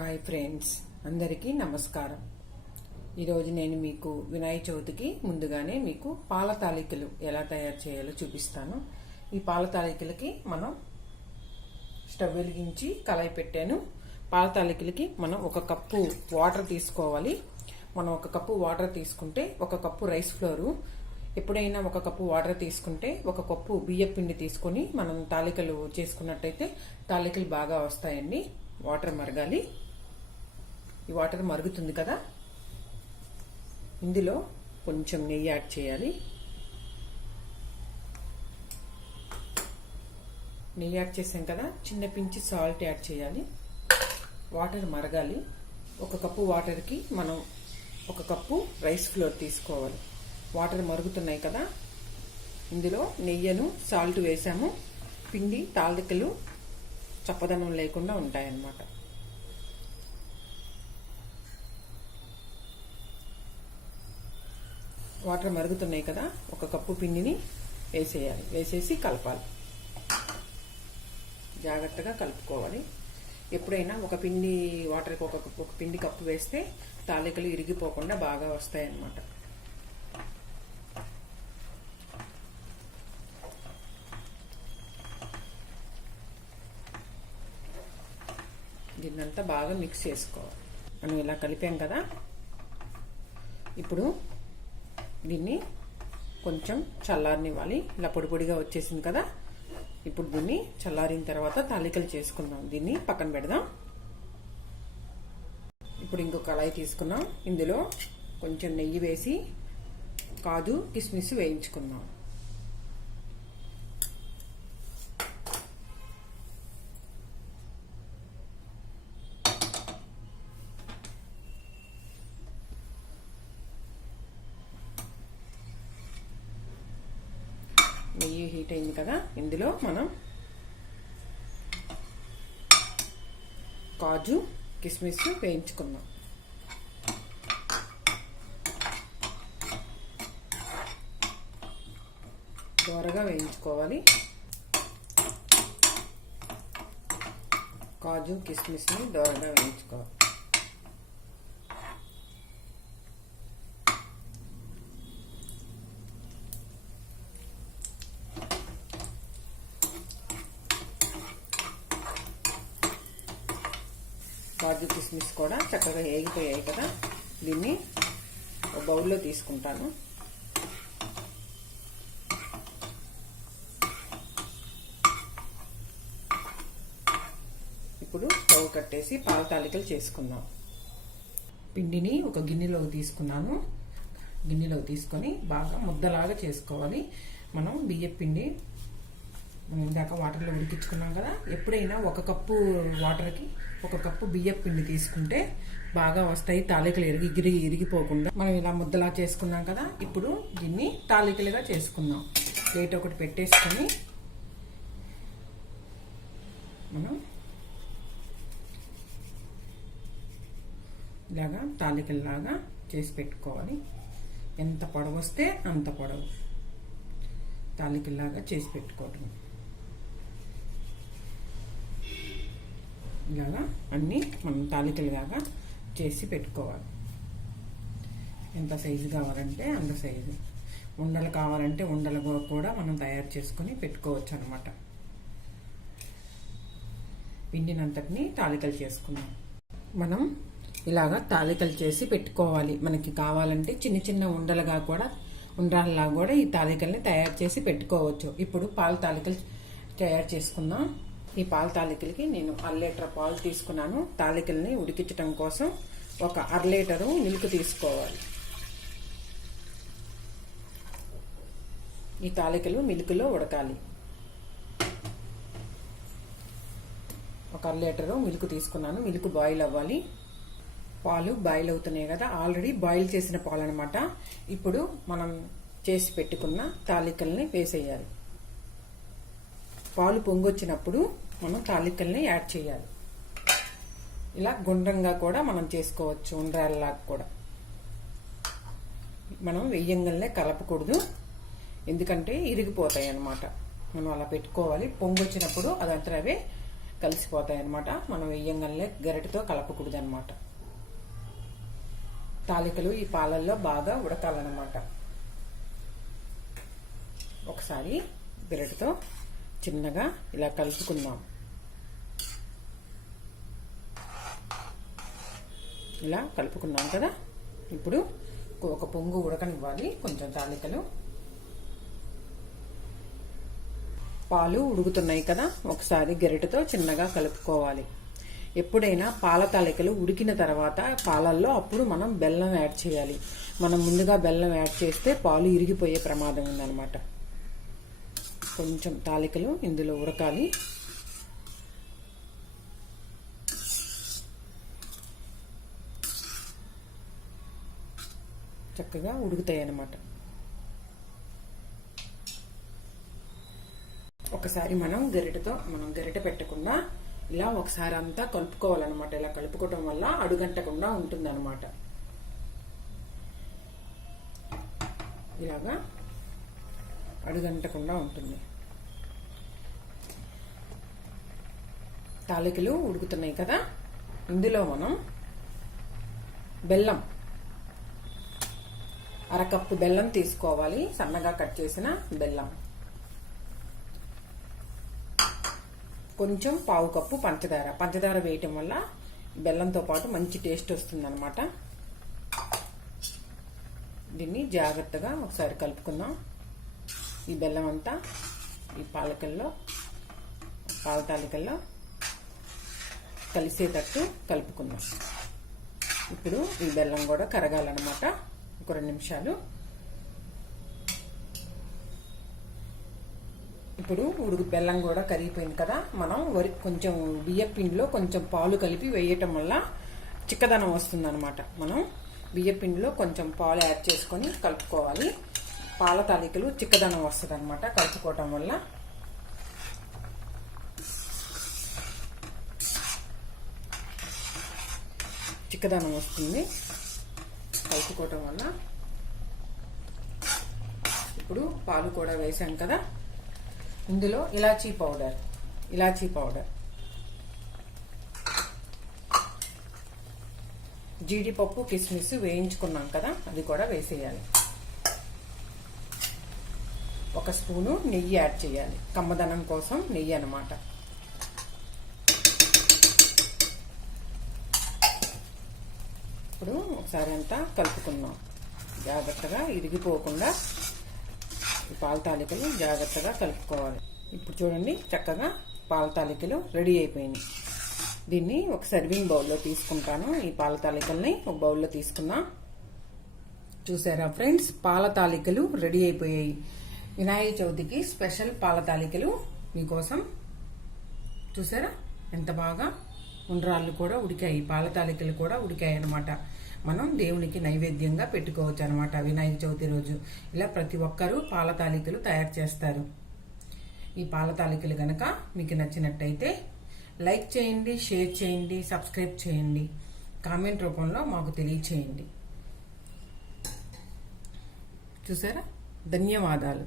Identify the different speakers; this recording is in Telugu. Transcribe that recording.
Speaker 1: హాయ్ ఫ్రెండ్స్ అందరికీ నమస్కారం. ఈరోజు నేను మీకు వినాయక చవితికి ముందుగానే మీకు పాల తాలికలు ఎలా తయారు చేయాలో చూపిస్తాను. ఈ పాల తాలికలకి మనం స్టవ్ వెలిగించి కలాయి పెట్టాను. పాల తాలికలకి మనం ఒక కప్పు వాటర్ తీసుకోవాలి. మనం ఒక కప్పు వాటర్ తీసుకుంటే ఒక కప్పు రైస్ ఫ్లోరు. ఎప్పుడైనా ఒక కప్పు వాటర్ తీసుకుంటే ఒక కప్పు బియ్యం పిండి తీసుకొని మనం తాలికలు చేసుకున్నట్టయితే తాలికలు బాగా వస్తాయండి. వాటర్ మరగాలి. ఈ వాటర్ మరుగుతుంది కదా? ఇందులో కొంచెం నెయ్యి యాడ్ చేయాలి. నెయ్యి యాడ్ చేసాం కదా? చిన్న పించి సాల్ట్ యాడ్ చేయాలి. వాటర్ మరగాలి. ఒక కప్పు వాటర్కి మనం ఒక కప్పు రైస్ ఫ్లోర్ తీసుకోవాలి. వాటర్ మరుగుతున్నాయి కదా? ఇందులో నెయ్యను సాల్ట్ వేసాము. పిండి తాలికలు చప్పదనం లేకుండా ఉంటాయన్నమాట. వాటర్ మరుగుతున్నాయి కదా ఒక కప్పు పిండిని వేసేయాలి. వేసేసి కలపాలి. జాగ్రత్తగా కలుపుకోవాలి. ఎప్పుడైనా ఒక పిండి వాటర్కి ఒక కప్పు ఒక పిండి కప్పు వేస్తే తాలికలు ఇరిగిపోకుండా బాగా వస్తాయన్నమాట. దీన్నంతా బాగా మిక్స్ చేసుకోవాలి. మనం ఇలా కలిపాం కదా. ఇప్పుడు దీన్ని కొంచెం చల్లారనివ్వాలి. ఇలా పొడి పొడిగా వచ్చేసింది కదా. ఇప్పుడు దీన్ని చల్లారిన తర్వాత తాలికలు చేసుకుందాం. దీన్ని పక్కన పెడదాం. ఇప్పుడు ఇంకో కళాయి తీసుకున్నాం. ఇందులో కొంచెం నెయ్యి వేసి కాజు కిస్మిస్ వేయించుకుందాం. నెయ్యి హీట్ అయింది కదా. ఇందులో మనం కాజు కిస్మిస్ వేయించుకుందాం. దోరగా వేయించుకోవాలి. కాజు కిస్మిస్ని దోరగా వేయించుకోవాలి. కాజు కిస్మిస్ కూడా చక్కగా ఏగిపోయాయి కదా. దీన్ని ఒక బౌల్లో తీసుకుంటాను. ఇప్పుడు స్టవ్ కట్టేసి పాల తాలికలు చేసుకుందాం. పిండిని ఒక గిన్నెలోకి తీసుకున్నాను. గిన్నెలోకి తీసుకొని బాగా ముద్దలాగా చేసుకోవాలి. మనం బియ్యం పిండి మనం ఇందాక వాటర్లో ఉడికించుకున్నాం కదా ఎప్పుడైనా ఒక కప్పు వాటర్కి ఒక కప్పు బియ్యం పిండి తీసుకుంటే బాగా వస్తాయి తాలికలు ఇరిగి ఇరిగి ఇరిగిపోకుండా. మనం ఇలా ముద్దలా చేసుకున్నాం కదా ఇప్పుడు దీన్ని తాలికలుగా చేసుకుందాం. ప్లేట్ ఒకటి పెట్టేసుకొని మనం ఇలాగా తాలికల్లాగా చేసి పెట్టుకోవాలి. ఎంత పొడవు వస్తే అంత పొడవు. తాలికల్లాగా చేసి పెట్టుకోవటం. ఇలాగా అన్నీ మనం తాలికలుగా చేసి పెట్టుకోవాలి. ఎంత సైజు కావాలంటే అంత సైజు. ఉండలు కావాలంటే ఉండలు కూడా మనం తయారు చేసుకొని పెట్టుకోవచ్చు అనమాట పిండినంతటిని తాలికలు చేసుకున్నాం మనం ఇలాగా తాలికలు చేసి పెట్టుకోవాలి. మనకి కావాలంటే చిన్న చిన్న ఉండలుగా కూడా ఉండ్రాల్లా కూడా ఈ తాలికల్ని తయారు చేసి పెట్టుకోవచ్చు. ఇప్పుడు పాలు తాలికలు తయారు చేసుకుందాం. ఈ పాల తాలికలకి నేను అర లీటర్ పాలు తీసుకున్నాను. తాలికల్ని ఉడికించడం కోసం ఒక అర లీటరు మిల్క్ తీసుకోవాలి. ఈ తాలికలు మిల్క్లో ఉడకాలి. ఒక అర లీటరు మిల్క్ తీసుకున్నాను. మిల్క్ బాయిల్ అవ్వాలి. పాలు బాయిల్ అవుతున్నాయి కదా ఆల్రెడీ బాయిల్ చేసిన పాలు అనమాట ఇప్పుడు మనం చేసి పెట్టుకున్న తాలికల్ని వేసేయాలి. పాలు పొంగొచ్చినప్పుడు మనం తాలికల్ని యాడ్ చేయాలి. ఇలా గుండ్రంగా కూడా మనం చేసుకోవచ్చు ఉండ్రాల్లాగా కూడా. మనం వెయ్యంగల్నే కలపకూడదు. ఎందుకంటే ఇరిగిపోతాయి అన్నమాట మనం అలా పెట్టుకోవాలి. పొంగొచ్చినప్పుడు అదంతా అవే కలిసిపోతాయి అన్నమాట మనం వెయ్యంగల్నే గరిటతో కలపకూడదు అనమాట తాలికలు ఈ పాలల్లో బాగా ఉడకాలన్నమాట. ఒకసారి గరిటతో చిన్నగా ఇలా కలుపుకుందాం. ఇలా కలుపుకున్నాం కదా? ఇప్పుడు ఒక పొంగు ఉడకనివ్వాలి కొంచెం తాలికలు. పాలు ఉడుకుతున్నాయి కదా? ఒకసారి గెరిటతో చిన్నగా కలుపుకోవాలి. ఎప్పుడైనా పాల తాలికలు ఉడికిన తర్వాత పాలల్లో అప్పుడు మనం బెల్లం యాడ్ చేయాలి. మనం ముందుగా బెల్లం యాడ్ చేస్తే పాలు ఇరిగిపోయే ప్రమాదం ఉందన్నమాట. కొంచెం తాలికలు ఇందులో ఉడకాలి చక్కగా ఉడుకుతాయి అన్నమాట ఒకసారి మనం గరిటతో మనం గరిటె పెట్టకుండా ఇలా ఒకసారి అంతా కలుపుకోవాలన్నమాట. ఇలా కలుపుకోవడం వల్ల అడుగంటకుండా ఉంటుందన్నమాట. ఇలాగా అడుగంటకుండా ఉంటుంది. తాలికలు ఉడుకుతున్నాయి కదా? ఇందులో మనం బెల్లం అరకప్పు బెల్లం తీసుకోవాలి. సన్నగా కట్ చేసిన బెల్లం. కొంచెం పావు కప్పు పంచదార. పంచదార వేయటం వల్ల బెల్లంతో పాటు మంచి టేస్ట్ వస్తుందన్నమాట. దీన్ని జాగ్రత్తగా ఒకసారి కలుపుకుందాం. ఈ బెల్లం అంతా ఈ పాలకల్లో పాల తాలికల్లో కలిసేటట్టు కలుపుకుందాం. ఇప్పుడు ఈ బెల్లం కూడా కరగాలన్నమాట. ఒక రెండు నిమిషాలు. ఇప్పుడు ఉడుకు బెల్లం కూడా కరిగిపోయింది కదా మనం వరి కొంచెం బియ్య పిండిలో కొంచెం పాలు కలిపి వేయటం వల్ల చిక్కదనం వస్తుందనమాట మనం బియ్య పిండిలో కొంచెం పాలు యాడ్ చేసుకొని కలుపుకోవాలి. పాల తాలికలు చిక్కదనం వస్తుంది అనమాట కలుపుకోవటం వల్ల. చిక్కదనం వస్తుంది కలుపుకోవటం వల్ల. ఇప్పుడు పాలు కూడా వేసాం కదా ఇందులో ఇలాచీ పౌడర్ ఇలాచీ పౌడర్. జీడిపప్పు కిస్మిస్ వేయించుకున్నాం కదా అది కూడా వేసేయాలి. ఒక స్పూను నెయ్యి యాడ్ చేయాలి. కమ్మదనం కోసం నెయ్యి అనమాట ఇప్పుడు ఒకసారి అంతా కలుపుకుందాం. జాగ్రత్తగా ఇరిగిపోకుండా ఈ పాల తాలికలు జాగ్రత్తగా కలుపుకోవాలి. ఇప్పుడు చూడండి చక్కగా పాల తాలికలు రెడీ అయిపోయినాయి. దీన్ని ఒక సర్వింగ్ బౌల్లో తీసుకుంటాను. ఈ పాల తాలికల్ని ఒక బౌల్లో తీసుకున్నా చూసారా ఫ్రెండ్స్ పాల తాలికలు రెడీ అయిపోయాయి. వినాయక చవితికి స్పెషల్ పాల తాలికలు మీకోసం. చూసారా? ఎంత బాగా ఉండ్రాళ్ళు కూడా ఉడికాయి. పాల తాలికలు కూడా ఉడికాయి అనమాట మనం దేవునికి నైవేద్యంగా పెట్టుకోవచ్చు అనమాట వినాయక చవితి రోజు. ఇలా ప్రతి ఒక్కరూ పాల తాలికలు తయారు చేస్తారు. ఈ పాల తాలికలు గనక మీకు నచ్చినట్టయితే లైక్ చేయండి షేర్ చేయండి సబ్స్క్రైబ్ చేయండి. కామెంట్ రూపంలో మాకు తెలియచేయండి. చూసారా? ధన్యవాదాలు.